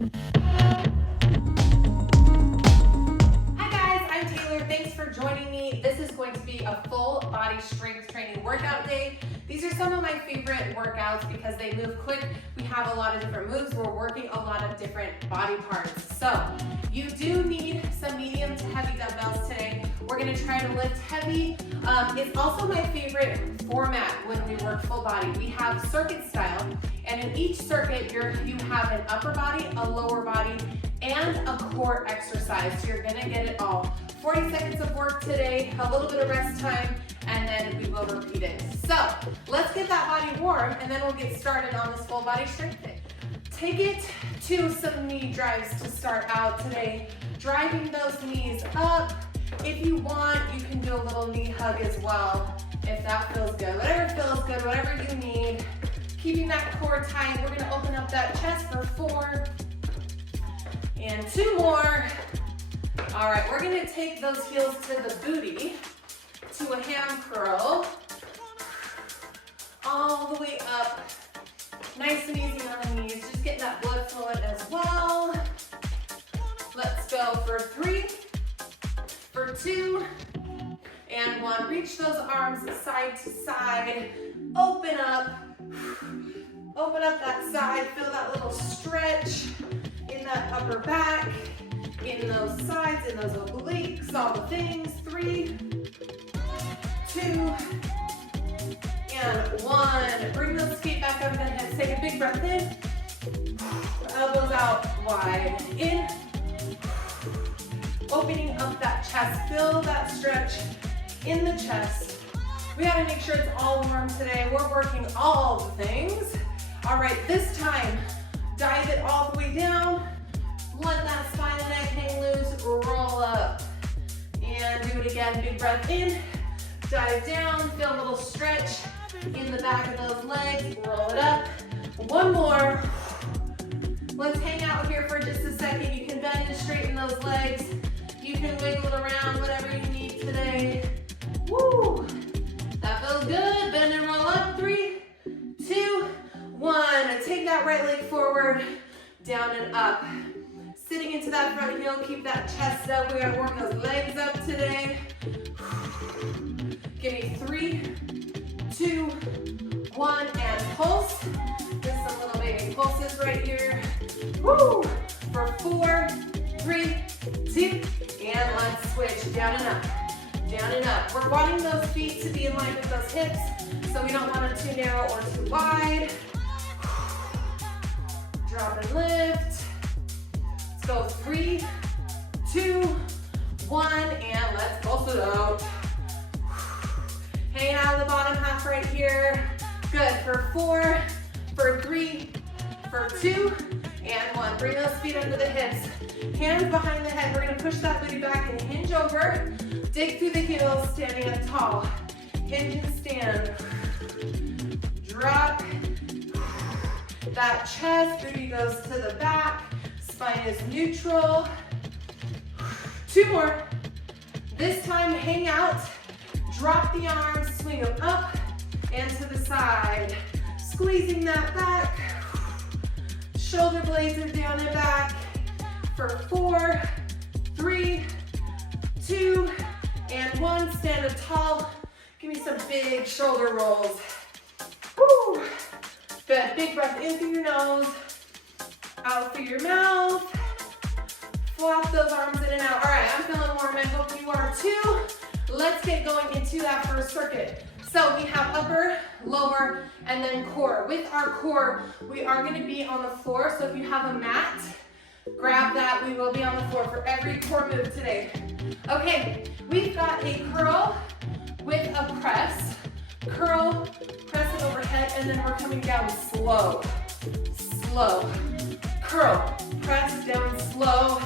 Hi guys, I'm Taylor. Thanks for joining me. This is going to be a full body strength training workout day. These are some of my favorite workouts because they move quick. We have a lot of different moves. We're working a lot of different body parts. So you do need some medium to heavy dumbbells today. We're gonna try to lift heavy. It's also my favorite format when we work full body. We have circuit style, and in each circuit you have an upper body, a lower body, and a core exercise. So you're gonna get it all. 40 seconds of work today, a little bit of rest time, and then we will repeat it. So let's get that body warm, and then we'll get started on this full body strength thing. Take it to some knee drives to start out today. Driving those knees up. If you want, you can do a little knee hug as well, if that feels good. Whatever feels good, whatever you need. Keeping that core tight. We're gonna open up that chest for 4, and 2 more. All right, we're gonna take those heels to the booty, to a ham curl, all the way up, nice and easy on the knees, just getting that blood flowing as well. Let's go for 3, for 2, and 1. Reach those arms side to side, open up that side, feel that little stretch in that upper back, in those sides, in those obliques, all the things. 3, 2, and 1. Bring those feet back over the hips. Take a big breath in. Elbows out wide. In. Opening up that chest. Feel that stretch in the chest. We gotta make sure it's all warm today. We're working all the things. All right, this time, dive it all the way down. Let that spine and neck hang loose. Roll up. And do it again. Big breath in. Dive down. Feel a little stretch in the back of those legs. Roll it up. 1 more. Let's hang out here for just a second. You can bend and straighten those legs. You can wiggle it around, whatever you need today. Woo! That feels good. Bend and roll up. 3, 2, 1. Take that right leg forward, down and up. Sitting into that front heel, keep that chest up. We gotta work those legs up today. Give me 3, 2, 1, and pulse. Just some little baby pulses right here. Woo! For 4, 3, 2, and let's switch. Down and up. Down and up. We're wanting those feet to be in line with those hips, so we don't want them too narrow or too wide. Drop and lift. Let's go 3, 2, 1, and let's pulse it out. Hanging out of the bottom half right here. Good. For 4, for 3, for 2, and 1. Bring those feet under the hips. Hands behind the head. We're going to push that booty back and hinge over. Dig through the heels, standing up tall. Hinge and stand. Drop. That chest, booty goes to the back. Spine is neutral. 2 more. This time, hang out. Drop the arms, swing them up and to the side. Squeezing that back. Shoulder blades are down and back. For 4, 3, 2, and 1. Stand up tall. Give me some big shoulder rolls. Woo! Good. Big breath in through your nose, out through your mouth. Flop those arms in and out. All right, I'm feeling warm. I hope you are too. Let's get going into that first circuit. So we have upper, lower, and then core. With our core, we are going to be on the floor. So if you have a mat, grab that. We will be on the floor for every core move today. Okay, we've got a curl with a press. Curl, press it overhead, and then we're coming down slow. Slow. Curl, press down slow.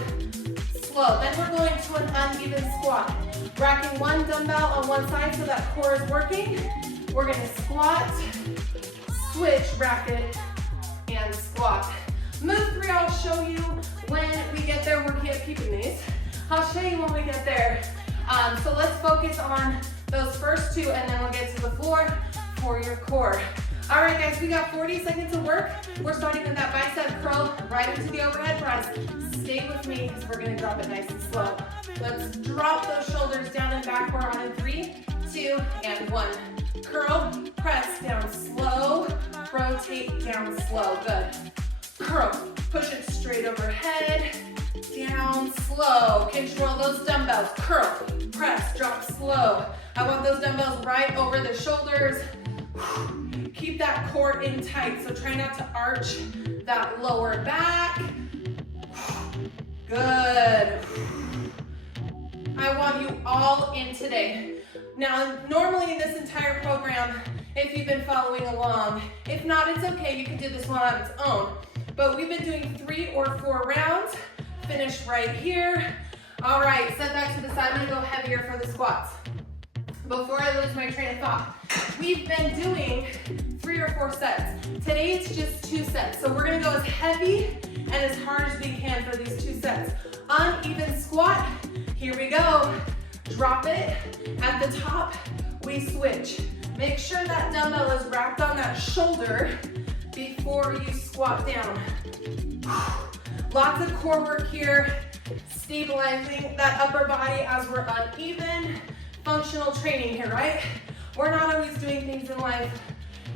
Slow. Then we're going to an uneven squat. Racking 1 dumbbell on one side so that core is working. We're going to squat, switch, rack it, and squat. Move 3, I'll show you when we get there. We're keeping these. I'll show you when we get there. So let's focus on those first 2, and then we'll get to the floor for your core. All right, guys, we got 40 seconds of work. We're starting with that bicep curl right into the overhead press. Stay with me because we're gonna drop it nice and slow. Let's drop those shoulders down and back. We're on in 3, 2, and 1. Curl, press, down slow, rotate, down slow, good. Curl, push it straight overhead, down slow. Control those dumbbells, curl, press, drop slow. I want those dumbbells right over the shoulders. Keep that core in tight, so try not to arch that lower back. Good. I want you all in today. Now, normally in this entire program, if you've been following along, if not, it's okay, you can do this one on its own. But we've been doing 3 or 4 rounds. Finish right here. All right, set that to the side. I'm gonna go heavier for the squats. Before I lose my train of thought, we've been doing 3 or 4 sets. Today it's just 2 sets. So we're gonna go as heavy and as hard as we can for these 2 sets. Uneven squat, here we go. Drop it, at the top, we switch. Make sure that dumbbell is wrapped on that shoulder before you squat down. Lots of core work here, stabilizing that upper body as we're uneven. Functional training here, right? We're not always doing things in life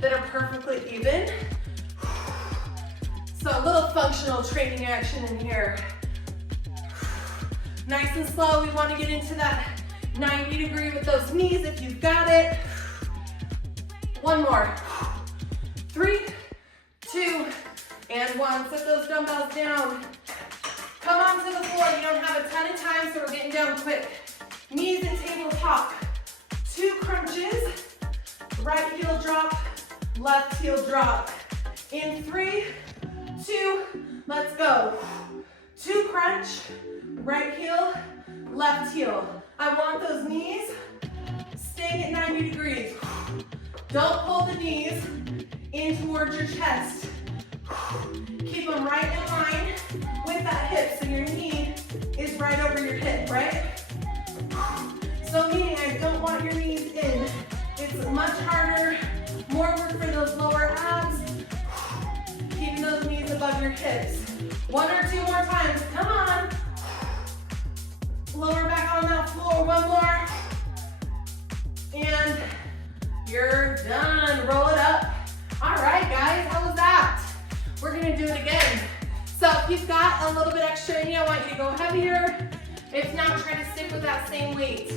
that are perfectly even. So a little functional training action in here. Nice and slow, we want to get into that 90 degree with those knees if you've got it. 1 more. 3, 2, and 1. Set those dumbbells down. Come onto the floor. You don't have a ton of time, so we're getting down quick. Knees and tabletop. 2 crunches. Right heel drop, left heel drop. In 3, 2, let's go. 2 crunch, right heel, left heel. I want those knees staying at 90 degrees. Don't pull the knees in towards your chest. Keep them right in line with that hip, so your knee is right over your hip, right? So meaning I don't want your knees in. It's much harder, more work for those lower abs. Keeping those knees above your hips. 1 or 2 more times, come on. Lower back on that floor, 1 more. And you're done, roll it up. All right, guys, how was that? We're gonna do it again. So if you've got a little bit extra in you, I want you to go heavier. If not, try to stick with that same weight.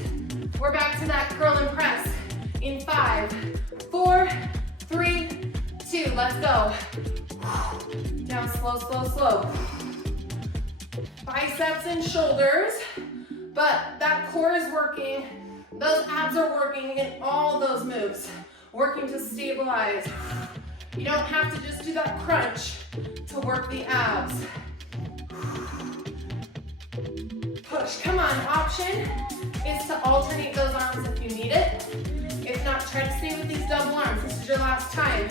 We're back to that curl and press in 5, 4, 3, 2, let's go. Down slow, slow, slow. Biceps and shoulders, but that core is working. Those abs are working in all those moves, working to stabilize. You don't have to just do that crunch to work the abs. Push, come on. Option is to alternate those arms if you need it. If not, try to stay with these double arms. This is your last time.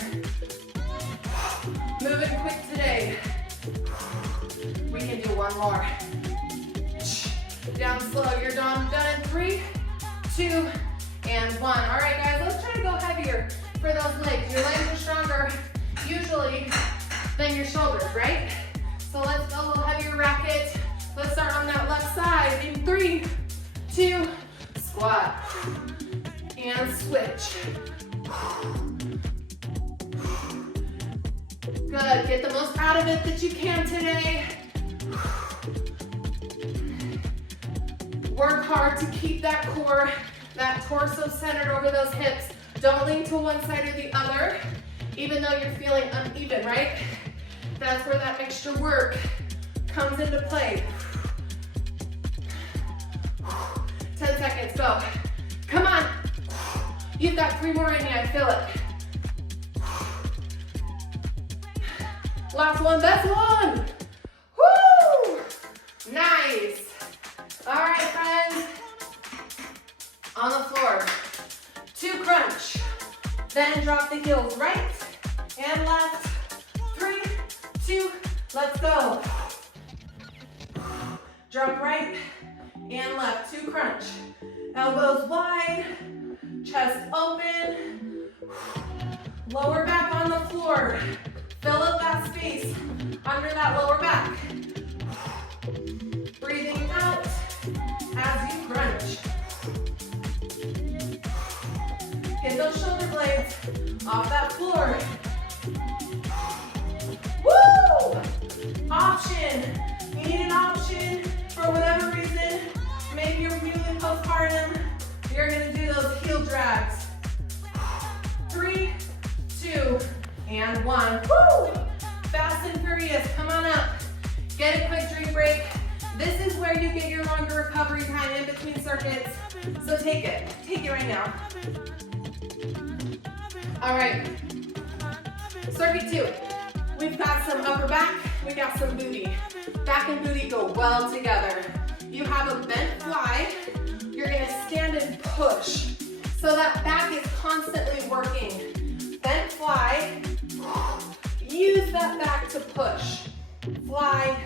Moving quick today. We can do 1 more. Down slow, you're done in 3, 2, and 1. All right, guys, let's try to go heavier for those legs. Your legs are stronger usually than your shoulders, right? So let's go a little heavier racket. Let's start on that left side in 3, 2, squat, and switch. Good, get the most out of it that you can today. Work hard to keep that core, that torso centered over those hips. Don't lean to one side or the other, even though you're feeling uneven, right? That's where that extra work comes into play. 10 seconds, go. Come on. You've got 3 more in you, I feel it. Last one, best one. Woo! Nice. All right, friends. On the floor. 2 crunch. Then drop the heels right and left. 3, 2, let's go. Drop right and left. 2 crunch. Elbows wide. Chest open. Lower back on the floor. Fill up that space under that lower back. Breathing out as you crunch. Get those shoulder blades off that floor. Woo! Option. You need an option for whatever reason. Maybe you're newly postpartum. You're gonna do those heel drags. 3, 2, and 1. Woo! Fast and furious. Come on up. Get a quick drink break. This is where you get your longer recovery time in between circuits. So take it. Take it right now. All right. Circuit 2. We've got some upper back. We got some booty. Back and booty go well together. You have a bent fly. You're gonna stand and push. So that back is constantly working. Bent fly. Use that back to push. Fly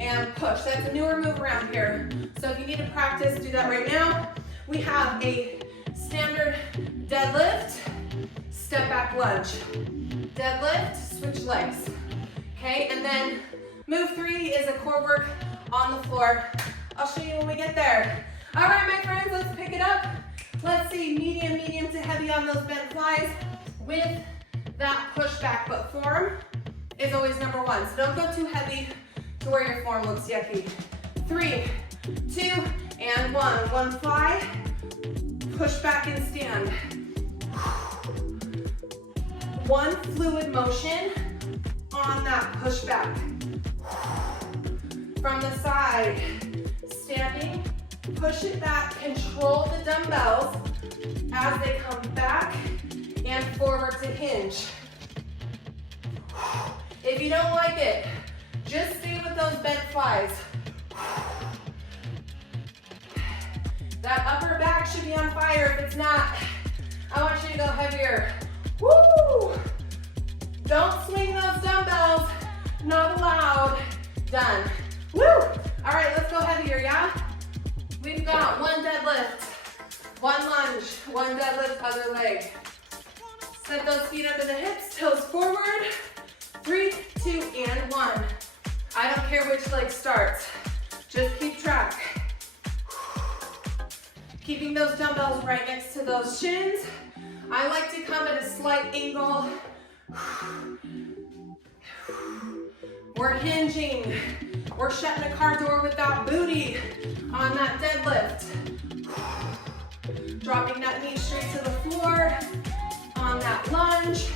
and push. That's a newer move around here. So if you need to practice, do that right now. We have a standard deadlift, step back lunge. Deadlift, switch legs. Okay, and then move 3 is a core work on the floor. I'll show you when we get there. All right, my friends, let's pick it up. Let's see, medium to heavy on those bent flies with that pushback, but form is always number 1. So don't go too heavy to where your form looks yucky. 3, 2, and 1. 1 fly, push back and stand. 1 fluid motion on that pushback. From the side, standing, push it back, control the dumbbells as they come back and forward to hinge. If you don't like it, just stay with those bent flies. That upper back should be on fire. If it's not, I want you to go heavier. Woo! Don't swing those dumbbells. Not allowed. Done. Woo! All right, let's go heavier, yeah? We've got 1 deadlift, 1 lunge, 1 deadlift, other leg. Set those feet under the hips, toes forward. 3, 2, and 1. I don't care which leg starts. Just keep track. Keeping those dumbbells right next to those shins. I like to come at a slight angle. We're hinging. We're shutting a car door with that booty on that deadlift. Dropping that knee straight to the floor on that lunge.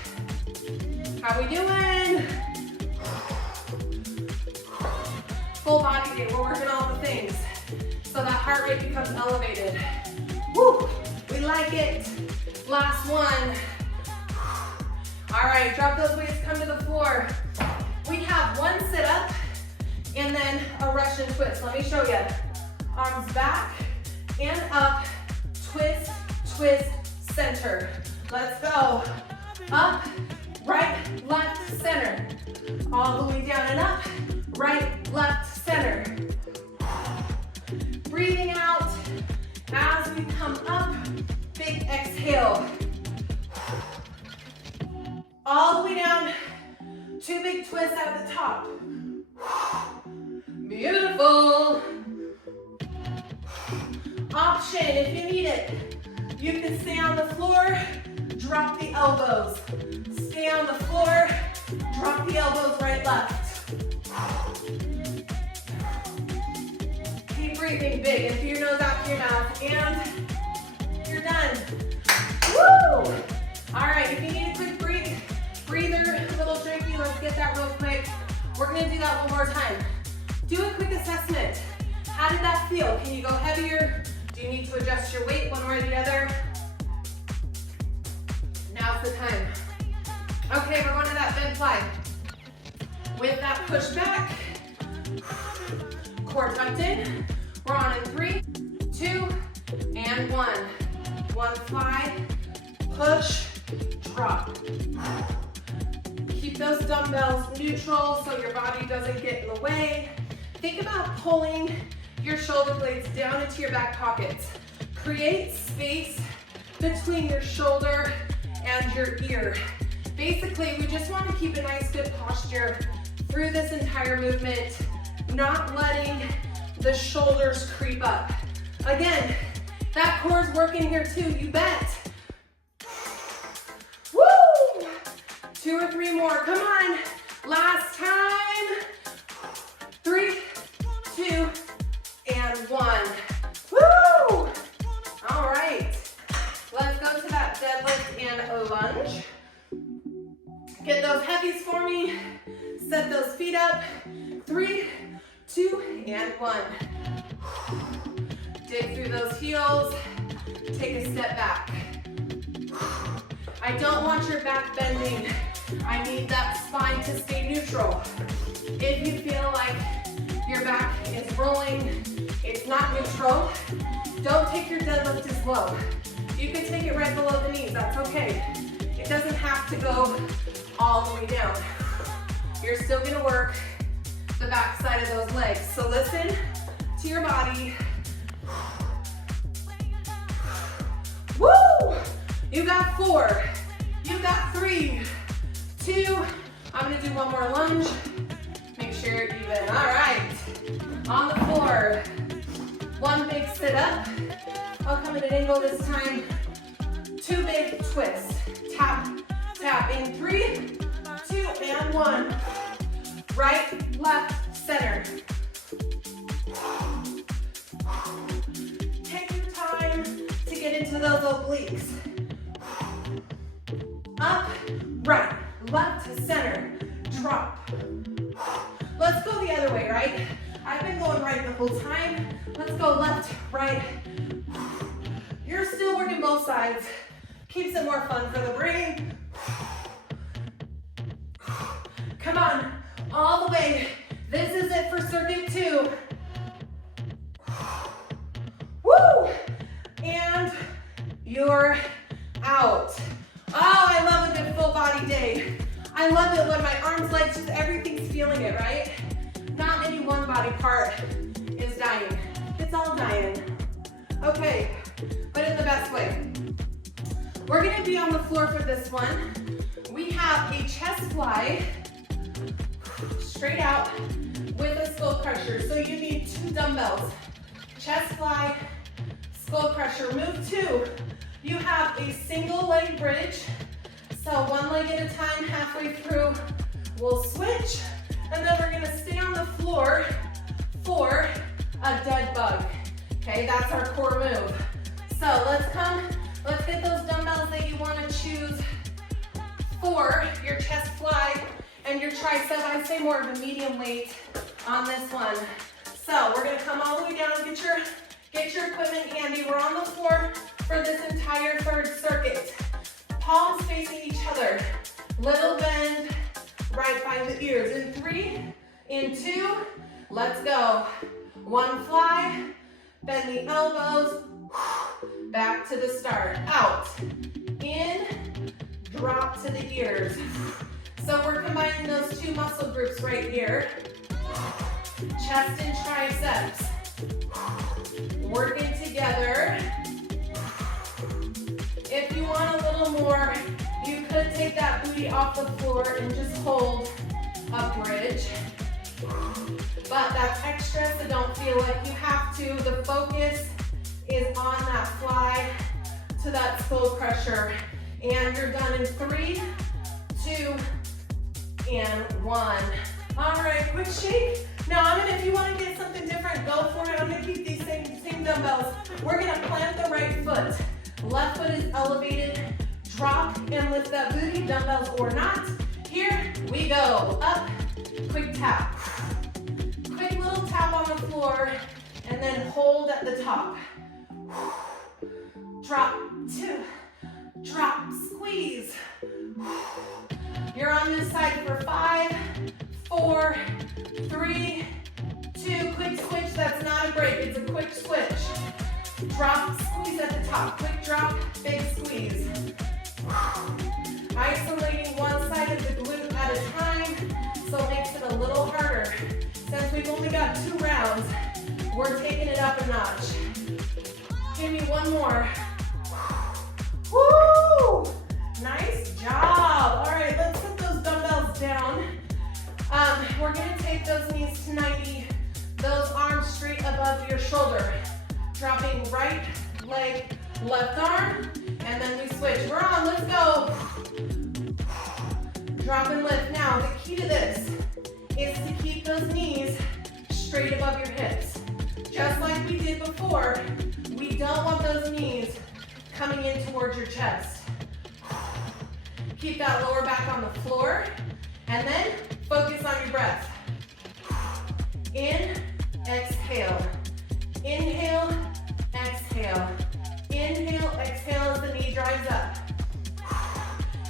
How we doing? Full body day. We're working all the things so that heart rate becomes elevated. Woo! We like it. Last one. All right, drop those weights, come to the floor. We have 1 sit-up and then a Russian twist. Let me show you. Arms back and up, twist, twist, center. Let's go. Up, right, left, center. All the way down and up, right, left, center. Breathing out as we come up, big exhale. All the way down, 2 big twists at the top. Beautiful. Option, if you need it, you can stay on the floor, drop the elbows. Stay on the floor, drop the elbows right, left. Keep breathing big, and through your nose, out through your mouth, and you're done. Woo! All right, if you need a quick breather, a little drinky, let's get that real quick. We're gonna do that one more time. Do a quick assessment. How did that feel? Can you go heavier? Do you need to adjust your weight one way or the other? Now's the time. Okay, we're going to that bent fly. With that push back, core tucked in. We're on in 3, 2, and 1. 1 fly, push, drop. Keep those dumbbells neutral so your body doesn't get in the way. Think about pulling your shoulder blades down into your back pockets. Create space between your shoulder and your ear. Basically, we just want to keep a nice, good posture through this entire movement, not letting the shoulders creep up. Again, that core is working here too, you bet. Woo! 2 or 3 more, come on. Last time. 3, 2, and 1. Woo! All right. Let's go to that deadlift and a lunge. Get those heavies for me. Set those feet up. 3, 2, and 1. Dig through those heels. Take a step back. I don't want your back bending. I need that spine to stay neutral. If you feel like your back is rolling, it's not neutral, don't take your deadlift as low. You can take it right below the knees, that's okay. It doesn't have to go all the way down. You're still gonna work the back side of those legs. So listen to your body. Woo! You got 4, you got 3, 2, I'm gonna do one more lunge. Make sure you're even, all right. On the floor, 1 big sit up. I'll come at an angle this time. 2 big twists. Tap, tap in 3, 2, and 1. Right, left, center. Take your time to get into those obliques. Up, right, left, center, drop. Let's go the other way, right? I've been going right the whole time. Let's go left, right. You're still working both sides. Keeps it more fun for the brain. Come on, all the way. This is it for circuit 2. Woo! And you're out. Oh, I love a good full body day. I love it when my arms, legs, just everything's feeling it, right? Not any one body part is dying. It's all dying. Okay, but in the best way. We're gonna be on the floor for this one. We have a chest fly, straight out with a skull crusher. So you need 2 dumbbells. Chest fly, skull crusher. Move 2. You have a single leg bridge. So 1 leg at a time, halfway through, we'll switch. And then we're gonna stay on the floor for a dead bug. Okay, that's our core move. So let's get those dumbbells that you wanna choose for your chest fly and your tricep. I say more of a medium weight on this one. So we're gonna come all the way down, get your equipment handy. We're on the floor for this entire 3rd circuit. Palms facing each other. Little bend right by the ears. In 3, in 2, let's go. 1 fly, bend the elbows, back to the start. Out, in, drop to the ears. So we're combining those 2 muscle groups right here. Chest and triceps. Working together. If you want a little more, you could take that booty off the floor and just hold a bridge. But that's extra, so don't feel like you have to. The focus is on that fly to that skull crusher. And you're done in 3, 2, and 1. All right, quick shake. Now, if you want to get something different, go for it. I'm going to keep these same dumbbells. We're going to plant the right foot. Left foot is elevated. Drop and lift that booty, dumbbells or not. Here we go. Up, quick tap. Quick little tap on the floor, and then hold at the top. Drop, 2, drop, squeeze. You're on this side for 5, 4, 3, 2, quick switch. That's not a break, it's a quick switch. Drop, squeeze at the top. Quick drop, big squeeze. Isolating one side of the glute at a time, so it makes it a little harder. Since we've only got 2 rounds, we're taking it up a notch. Give me 1 more. Woo! Nice job. All right, let's put those dumbbells down. We're gonna take those knees to 90, those arms straight above your shoulder. Dropping right leg, left arm, and then we switch. We're on, let's go. Drop and lift. Now, the key to this is to keep those knees straight above your hips. Just like we did before, we don't want those knees coming in towards your chest. Keep that lower back on the floor, and then focus on your breath. In, exhale. Inhale, exhale. Inhale, exhale as the knee drives up.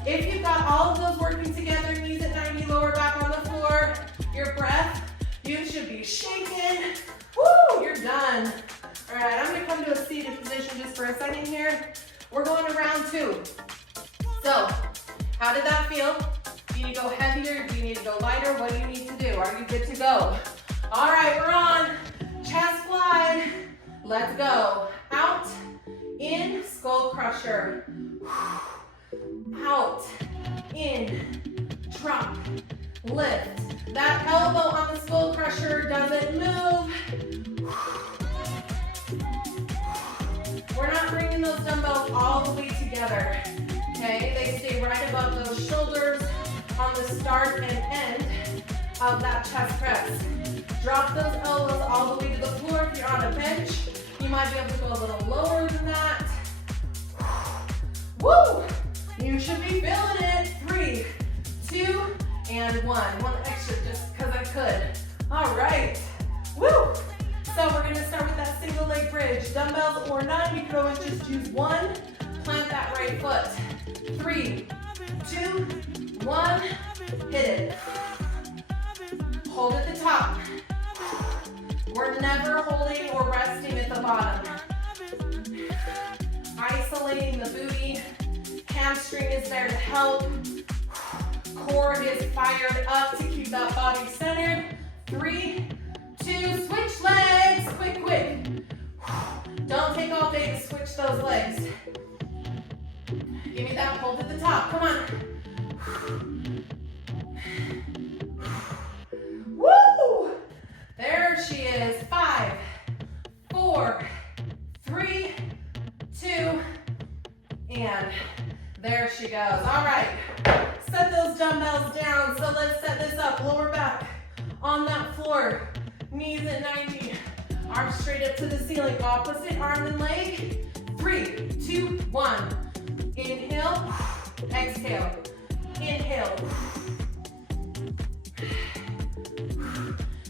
If you've got all of those working together, knees at 90, lower back on the floor, your breath, you should be shaking. Woo, you're done. All right, I'm gonna come to a seated position just for a second here. We're going to round 2. So, how did that feel? Do you need to go heavier? Do you need to go lighter? What do you need to do? Are you good to go? All right, we're on. Chest fly. Let's go. Out, in, skull crusher. Out, in, drop, lift. That elbow on the skull crusher doesn't move. We're not bringing those dumbbells all the way together, okay? They stay right above those shoulders on the start and end of that chest press. Drop those elbows all the way to the floor. If you're on a bench, you might be able to go a little lower than that. Woo! You should be feeling it. 3, 2, and 1. One extra just because I could. All right. Woo! So we're gonna start with that single leg bridge. Dumbbells or none, you can always just use one. Plant that right foot. 3, 2, 1, hit it. Hold at the top. We're never holding or resting at the bottom. Isolating the booty. Hamstring is there to help. Core is fired up to keep that body centered. 3, 2, switch legs, quick, quick. Don't take all day to switch those legs. Give me that hold at the top, come on. Woo! There she is, 5, 4, 3, 2, and there she goes. All right, set those dumbbells down. So let's set this up, lower back on that floor. Knees at 90, arms straight up to the ceiling. Opposite arm and leg. 3, 2, 1. Inhale, exhale. Inhale.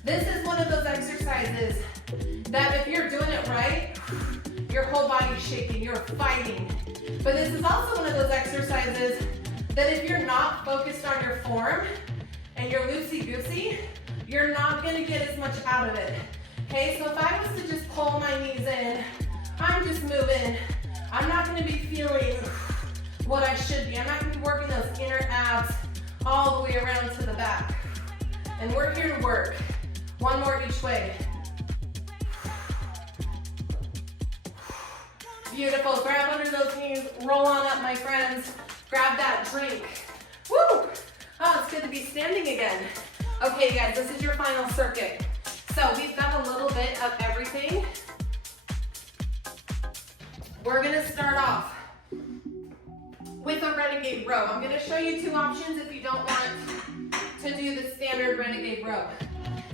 This is one of those exercises that if you're doing it right, your whole body's shaking, you're fighting. But this is also one of those exercises that if you're not focused on your form and you're loosey-goosey, you're not gonna get as much out of it. Okay, so if I was to just pull my knees in, I'm just moving. I'm not gonna be feeling what I should be. I'm not gonna be working those inner abs all the way around to the back. And we're here to work. One more each way. Beautiful, grab under those knees, roll on up, my friends. Grab that drink. Woo! Oh, it's good to be standing again. Okay, guys, this is your final circuit. So we've got a little bit of everything. We're gonna start off with a Renegade row. I'm gonna show you 2 options if you don't want to do the standard Renegade row.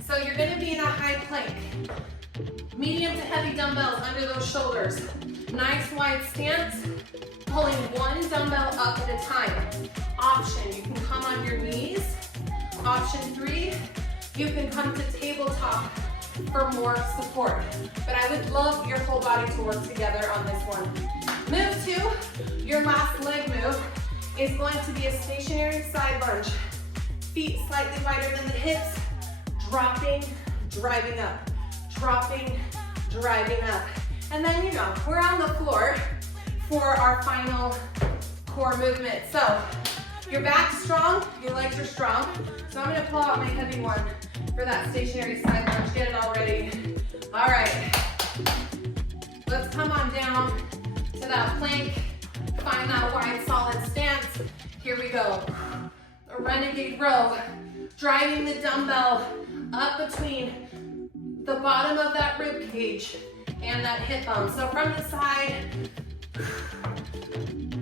So you're gonna be in a high plank. Medium to heavy dumbbells under those shoulders. Nice wide stance, pulling one dumbbell up at a time. Option, you can come on your knees. Option 3, you can come to tabletop for more support. But I would love your whole body to work together on this one. Move 2, your last leg move, is going to be a stationary side lunge. Feet slightly wider than the hips, dropping, driving up. Dropping, driving up. And then, you know, we're on the floor for our final core movement. So, your back's strong, your legs are strong. So I'm gonna pull out my heavy one for that stationary side lunge. Get it all ready. All right. Let's come on down to that plank Find that wide, solid stance. Here we go. A renegade row. Driving the dumbbell up between the bottom of that rib cage and that hip bone. So from the side,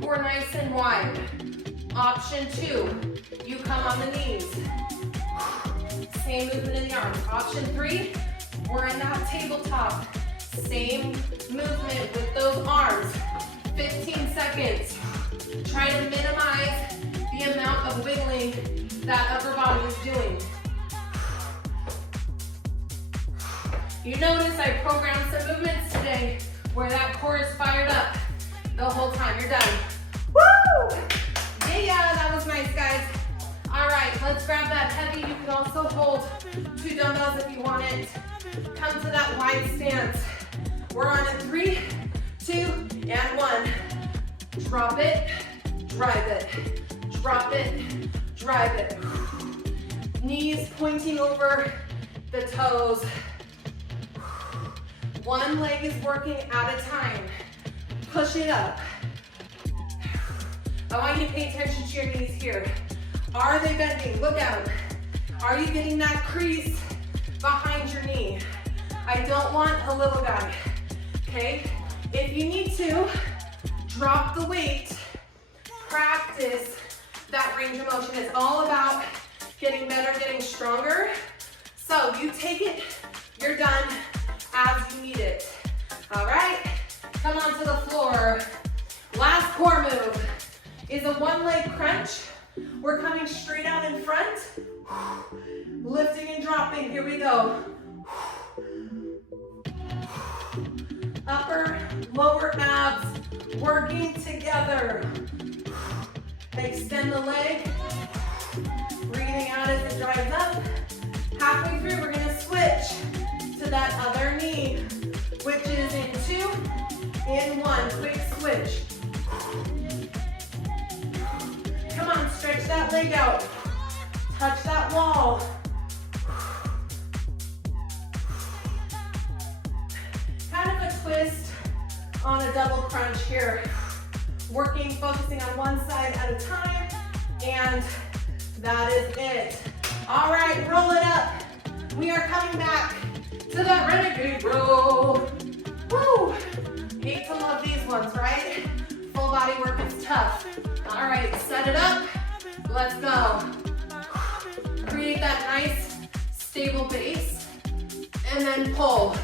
we're nice and wide. Option 2, you come on the knees. Same movement in the arms. Option 3, we're in that tabletop. Same movement with those arms. 15 seconds. Try to minimize the amount of wiggling that upper body is doing. You notice I programmed some movements today where that core is fired up the whole time. You're done. Woo! Yeah, that was nice, guys. All right, let's grab that heavy. You can also hold 2 dumbbells if you want it. Come to that wide stance. We're on a 3, 2, and 1. Drop it, drive it. Drop it, drive it. Knees pointing over the toes. One leg is working at a time. Push it up. I want you to pay attention to your knees here. Are they bending? Look at them. Are you getting that crease behind your knee? I don't want a little guy, okay? If you need to, drop the weight. Practice that range of motion. It's all about getting better, getting stronger. So you take it, you're done as you need it. All right, come onto the floor. Last core move is a 1-leg crunch. We're coming straight out in front, lifting and dropping. Here we go. Upper, lower abs working together. Extend the leg, breathing out as it drives up. Halfway through, we're gonna switch to that other knee, which is in 2, in 1, quick switch. Come on, stretch that leg out. Touch that wall. Kind of a twist on a double crunch here. Working, focusing on one side at a time, and that is it. All right, roll it up. We are coming back to that renegade row. Woo! Hate to love these ones, right? Full body work is tough. All right, set it up. Let's go. Create that nice, stable base, and then pull.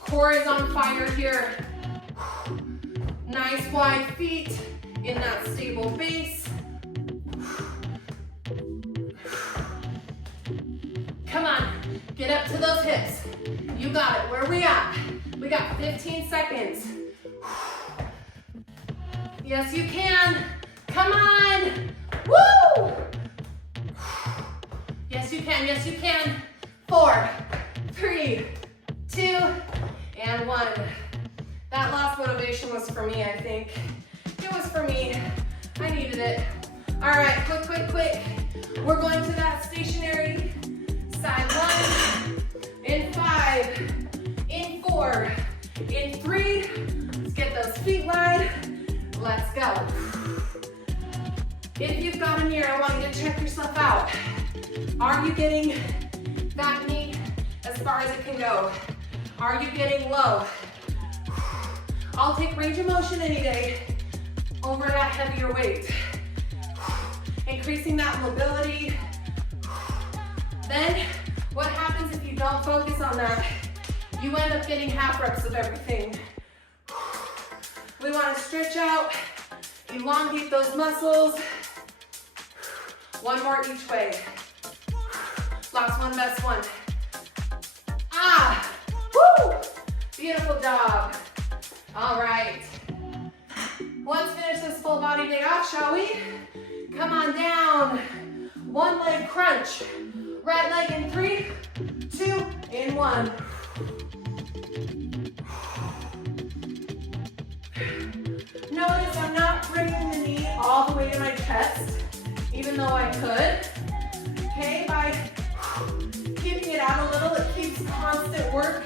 Core is on fire here. Nice wide feet in that stable base. Come on, get up to those hips. You got it. Where are we at? We got 15 seconds. Yes, you can. Come on. Woo! Yes, you can. Yes, you can. 4, 3, 2, and 1. That last motivation was for me, I think. It was for me. I needed it. All right, quick. We're going to that stationary side 1, in 5, in 4, in 3. Let's get those feet wide. Let's go. If you've got a mirror, I want you to check yourself out. Are you getting that knee as far as it can go? Are you getting low? I'll take range of motion any day over that heavier weight. Increasing that mobility. Then, what happens if you don't focus on that? You end up getting half reps of everything. We want to stretch out, elongate those muscles. One more each way. Last one, best one. Ah, woo! Beautiful job. All right. Let's finish this full body day off, shall we? Come on down. 1-leg crunch. Right leg in 3, 2, in 1. Notice I'm not bringing the knee all the way to my chest, even though I could. Okay, by keeping it out a little, it keeps constant work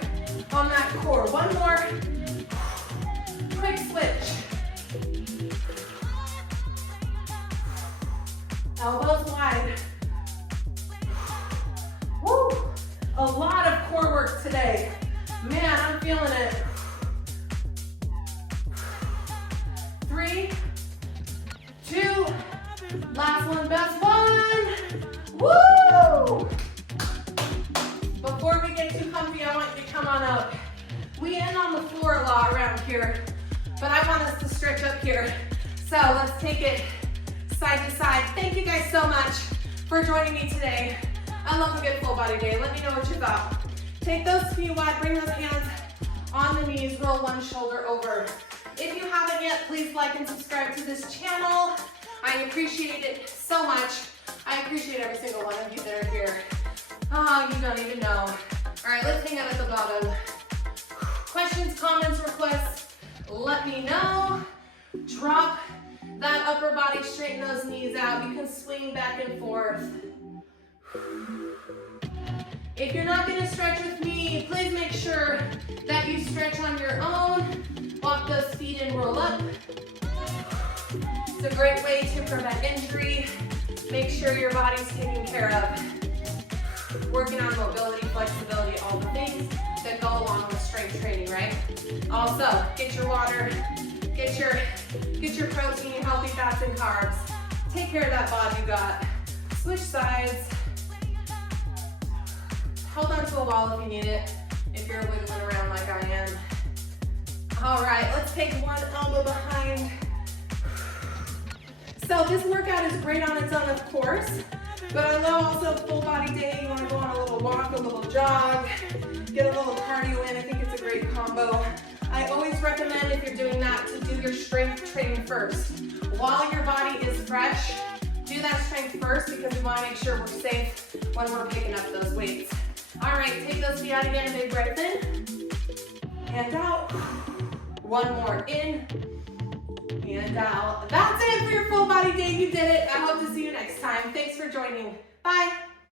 on that core. One more. Quick switch. Elbows wide. Woo! A lot of core work today. Man, I'm feeling it. 3, 2, last one, best one. Woo! Before we get too comfy, I want you to come on up. We end on the floor a lot around here, but I want us to stretch up here. So let's take it side to side. Thank you guys so much for joining me today. I love a good full body day. Let me know what you thought. Take those feet wide, bring those hands on the knees, roll one shoulder over. If you haven't yet, please like and subscribe to this channel. I appreciate it so much. I appreciate every single one of you that are here. Oh, you don't even know. All right, let's hang out at the bottom. Questions, comments, requests, let me know. Drop that upper body, straighten those knees out. You can swing back and forth. If you're not gonna stretch with me, please make sure that you stretch on your own. Walk those feet and roll up. It's a great way to prevent injury. Make sure your body's taken care of. Working on mobility, flexibility, all the things that go along with strength training, right? Also, get your water, get your protein, your healthy fats and carbs. Take care of that bod you got. Switch sides. Hold on to a wall if you need it, if you're wiggling around like I am. All right, let's take one elbow behind. So this workout is great on its own, of course, but I love also full body day. You want to go on a little walk, a little jog, get a little cardio in. I think it's a great combo. I always recommend, if you're doing that, to do your strength training first. While your body is fresh, do that strength first, because we want to make sure we're safe when we're picking up those weights. All right, take those feet out again, big breath in, and out. One more in, and out. That's it for your full body day. You did it. I hope to see you next time. Thanks for joining. Bye.